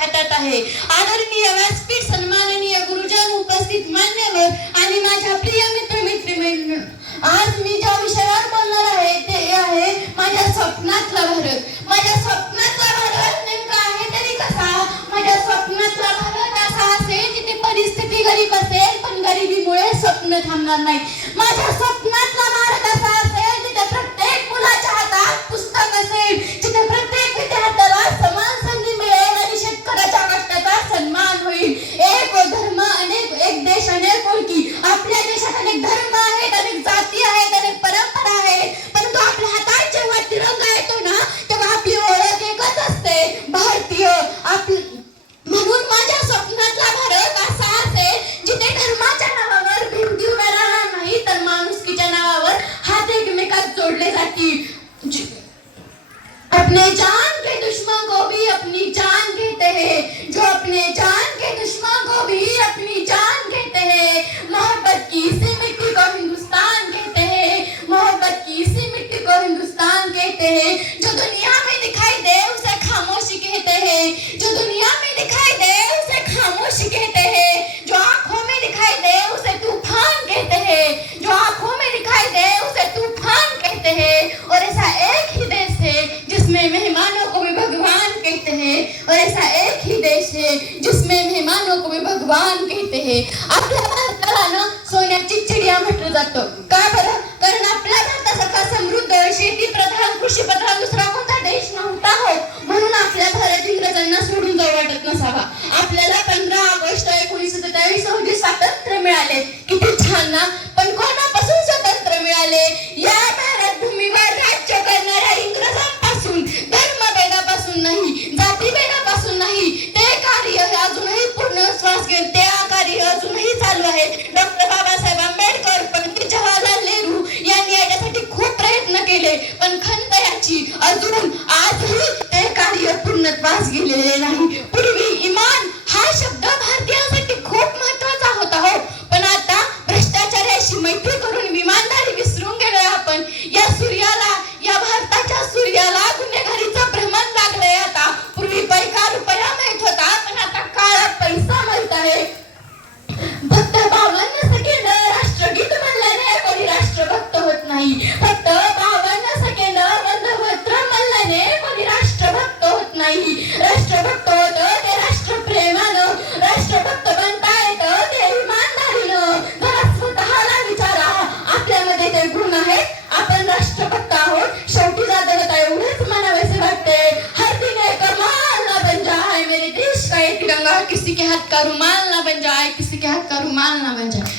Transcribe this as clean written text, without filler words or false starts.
हातात आहे. आदरणीय व्यासपीठ, सन्माननीय गुरुजन, उपस्थित मान्यवर आणि माझ्या प्रिय मित्रमैत्रिणी, आज मी ज्या विषयावर बोलणार आहे ते आहे माझ्या स्वप्नातला भारत. माझ्या स्वप्नातला भारत नेमका आहे तरी कसा? माझ्या स्वप्नातला भारत असा असेल जिथे परिस्थिती गरीब असेल पण गरिबीमुळे स्वप्न थांबणार नाही. माझ्या स्वप्नातला भारत असा असेल जिथे प्रत्येक मुलाच्या हातात पुस्तक असेल, जिथे प्रत्येक विद्यार्थ्याला समान संधी मिळेल आणि शेतकऱ्याच्या कष्टाचा सन्मान होईल. एक धर्म अनेक, एक देश अनेक ओळखी. आपल्या देशात अनेक धर्म आहेत, अनेक जाती आहेत, अनेक परंपरा आहेत, परंतु आपल्या हातात जेव्हा तिरंगा येतो ना तेव्हा आपली ओळख एकच असते, भारतीय. म्हणून माझ्या स्वप्नातला भारत असा असेल जिथे धर्माच्या नावावर भिंती उभ्या राहणार नाही तर माणुसकीच्या नावावर हात एकमेकात जोडले जातील. अपने जान के दुश्मन को भी अपनी जान कहते हैं, जो अपने जान के दुश्मन को भी अपनी जान कहते हैं. मोहब्बत की इसी मिट्टी को हिंदुस्तान कहते हैं, मोहब्बत की इसी मिट्टी को हिंदुस्तान कहते हैं. जो दुनिया में दिखाई दे उसे खामोशी कहते हैं, जो दुनिया में दिखाई दे उसे खामोशी कहते हैं. जो आंखों में दिखाई दे उसे तूफान कहते हैं, जो आंखों में दिखाई दे उसे तूफान कहते हैं. और ऐसा एक ही देश है जिसमें मेहमानों को भी भगवान कहते हैं, और ऐसा एक ही देश है जिसमें मेहमानों को भी भगवान कहते हैं. आपल्या भारताला ना सोन्याची चिडिया म्हटलं जातं. का बरं? कारण आपल्या भारतासारखा समृद्ध शेती प्रधान, कृषी प्रधान दुसरा कोणता देश नव्हता हो. म्हणून आपल्या भारत इंग्रजांना सोडून जाऊ वाटत नसावा. आपल्याला 15 ऑगस्ट 1927 रोजी स्वातंत्र्य मिळाले. किती छान ना. पण कोणापासून स्वातंत्र्य मिळाले? या भारत भूमीवर राज्य करणाऱ्या इंग्रजांपासून. धर्मभेदापासून नाही, जातीभेदापासून नाही. ते कार्य अजूनही पूर्ण श्वास घेऊन ते कार्य अजूनही चालू आहे. डॉक्टर बाबासाहेब आंबेडकर, पंडित जवाहरलाल नेहरू यांनी याच्यासाठी खूप प्रयत्न केले, पण खंत याची अजून आजही ते कार्य पूर्णत्वास गेलेले नाही. पूर्वी इमान हा शब्द भारतीयांसाठी खूप महत्वाचा होता हो, पण आता भ्रष्टाचाराशी मैत्री करून विमानदारी विसरून गेलोय आपण. या सूर्याला, या भारताच्या सूर्याला गुन्हेगारीचं भ्रमण लागलंय आता. पूर्वी पैका रुपया माहित होता, पण आता काळा पैसा माहित आहे. फक्त 52 सेकंद राष्ट्रगीत म्हणल्याने कोणी राष्ट्रभक्त होत नाही. फक्त 52 सेकंद वंदे म्हणल्याने कोणी राष्ट्रभक्त होत नाही. राष्ट्रभक्त होतं ते राष्ट्रप्रेमानं, राष्ट्रभक्त बनता येतं ते इमानदारीनं. जरा स्वतःला विचारा, आपल्यामध्ये ते गुण आहेत? आपण राष्ट्रभक्त आहोत? शेवटी जाता एवढेच म्हणावेसे वाटते, हर दिन एक कमाल ना बन जाए मेरे देश का ये तिरंगा, किसी के हाथ का रुमाल ना बन जाए, किसी के हाथ का रुमाल ना बन जाए.